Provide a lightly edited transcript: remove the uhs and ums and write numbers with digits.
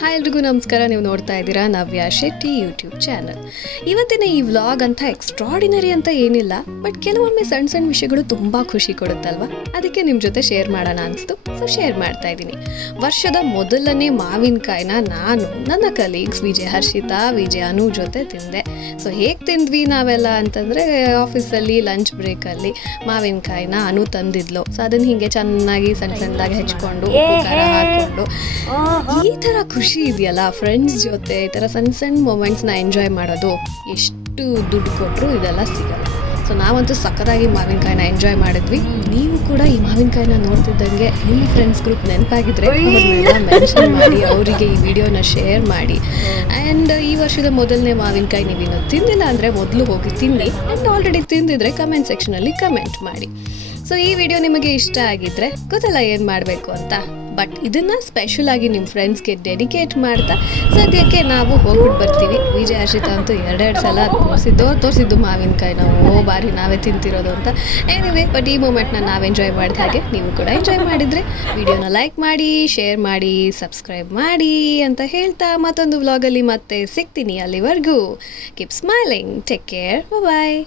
Hi ಎಲ್ರಿಗೂ ನಮಸ್ಕಾರ. ನೀವು ನೋಡ್ತಾ ಇದ್ದೀರಾ ನವ್ಯ ಶೆಟ್ಟಿ ಯೂಟ್ಯೂಬ್ ಚಾನಲ್. ಇವತ್ತಿನ ಈ ವ್ಲಾಗ್ ಅಂತ ಎಕ್ಸ್ಟ್ರಾಡಿನರಿ ಅಂತ ಏನಿಲ್ಲ, ಬಟ್ ಕೆಲವೊಮ್ಮೆ ಸಣ್ಣ ಸಣ್ಣ ವಿಷಯಗಳು ತುಂಬ ಖುಷಿ ಕೊಡುತ್ತಲ್ವ, ಅದಕ್ಕೆ ನಿಮ್ಮ ಜೊತೆ ಶೇರ್ ಮಾಡೋಣ ಅನಿಸ್ತು. ಸೊ ಶೇರ್ ಮಾಡ್ತಾ ಇದ್ದೀನಿ. ವರ್ಷದ ಮೊದಲನೇ ಮಾವಿನಕಾಯಿನ ನಾನು ನನ್ನ ಕಲೀಗ್ಸ್ ವಿಜಯ್ ಹರ್ಷಿತಾ, ವಿಜಯ್ ಅನು ಜೊತೆ ತಿಂದೆ. ಸೊ ಹೇಗೆ ತಿಂದ್ವಿ ನಾವೆಲ್ಲ ಅಂತಂದರೆ, ಆಫೀಸಲ್ಲಿ ಲಂಚ್ ಬ್ರೇಕಲ್ಲಿ ಮಾವಿನಕಾಯಿನ ಅನು ತಂದಿದ್ಲು. ಸೊ ಅದನ್ನು ಹೀಗೆ ಚೆನ್ನಾಗಿ ಸಣ್ಣ ಸಣ್ಣದಾಗಿ ಹೆಚ್ಕೊಂಡು ಉಪ್ಪು ಖಾರ ಹಾಕ್ಕೊಂಡು, ಈ ಥರ ಖುಷಿ ಇದೆಯಲ್ಲ ಫ್ರೆಂಡ್ಸ್ ಜೊತೆ ಈ ಥರ ಸಣ್ಣ ಸಣ್ಣ ಮೊಮೆಂಟ್ಸ್ನ ಎಂಜಾಯ್ ಮಾಡೋದು. ಎಷ್ಟು ದುಡ್ಡು ಕೊಟ್ಟರು ಇದೆಲ್ಲ ಸಿಗಲ್ಲ. ಸೊ ನಾವಂತೂ ಸಖತ್ತಾಗಿ ಮಾವಿನಕಾಯಿನ ಎಂಜಾಯ್ ಮಾಡಿದ್ವಿ. ನೀವು ಕೂಡ ಈ ಮಾವಿನಕಾಯಿನ ನೋಡ್ತಿದ್ದಂಗೆ ನಿಮ್ಮ ಫ್ರೆಂಡ್ಸ್ ಗ್ರೂಪ್ ನೆನಪಾಗಿದ್ರೆ ಅವ್ರನ್ನೆಲ್ಲ ಮೆನ್ಷನ್ ಮಾಡಿ, ಅವರಿಗೆ ಈ ವಿಡಿಯೋನ ಶೇರ್ ಮಾಡಿ. ಆ್ಯಂಡ್ ಈ ವರ್ಷದ ಮೊದಲನೇ ಮಾವಿನಕಾಯಿ ನೀವಿನ್ನೂ ತಿಂದಿಲ್ಲ ಅಂದರೆ ಮೊದಲು ಹೋಗಿ ತಿನ್ನಿ. ಆ್ಯಂಡ್ ಆಲ್ರೆಡಿ ತಿಂದಿದ್ರೆ ಕಮೆಂಟ್ ಸೆಕ್ಷನಲ್ಲಿ ಕಮೆಂಟ್ ಮಾಡಿ. ಸೊ ಈ ವಿಡಿಯೋ ನಿಮಗೆ ಇಷ್ಟ ಆಗಿದ್ರೆ ಗೊತ್ತಲ್ಲ ಏನು ಮಾಡಬೇಕು ಅಂತ. ಬಟ್ ಇದನ್ನು ಸ್ಪೆಷಲ್ ಆಗಿ ನಿಮ್ಮ ಫ್ರೆಂಡ್ಸ್ಗೆ ಡೆಡಿಕೇಟ್ ಮಾಡ್ತಾ ಸದ್ಯಕ್ಕೆ ನಾವು ಹೋಗ್ಬಿಟ್ಟು ಬರ್ತೀವಿ. ವಿಜಯ್ ಹರ್ಷಿತಾ ಅಂತೂ ಎರಡೆರಡು ಸಲ ತೋರಿಸಿದ್ದು ಮಾವಿನಕಾಯಿ ನಾವು ಬಾರಿ ನಾವೇ ತಿಂತಿರೋದು ಅಂತ. ಏನಿದೆ, ಬಟ್ ಈ ಮೂಮೆಂಟ್ನ ನಾವು ಎಂಜಾಯ್ ಮಾಡಿದ ಹಾಗೆ ನೀವು ಕೂಡ ಎಂಜಾಯ್ ಮಾಡಿದರೆ ವಿಡಿಯೋನ ಲೈಕ್ ಮಾಡಿ, ಶೇರ್ ಮಾಡಿ, ಸಬ್ಸ್ಕ್ರೈಬ್ ಮಾಡಿ ಅಂತ ಹೇಳ್ತಾ ಮತ್ತೊಂದು ವ್ಲಾಗಲ್ಲಿ ಮತ್ತೆ ಸಿಗ್ತೀನಿ. ಅಲ್ಲಿವರೆಗೂ ಕೀಪ್ ಸ್ಮೈಲಿಂಗ್, ಟೇಕ್ ಕೇರ್, ಬಾಯ್.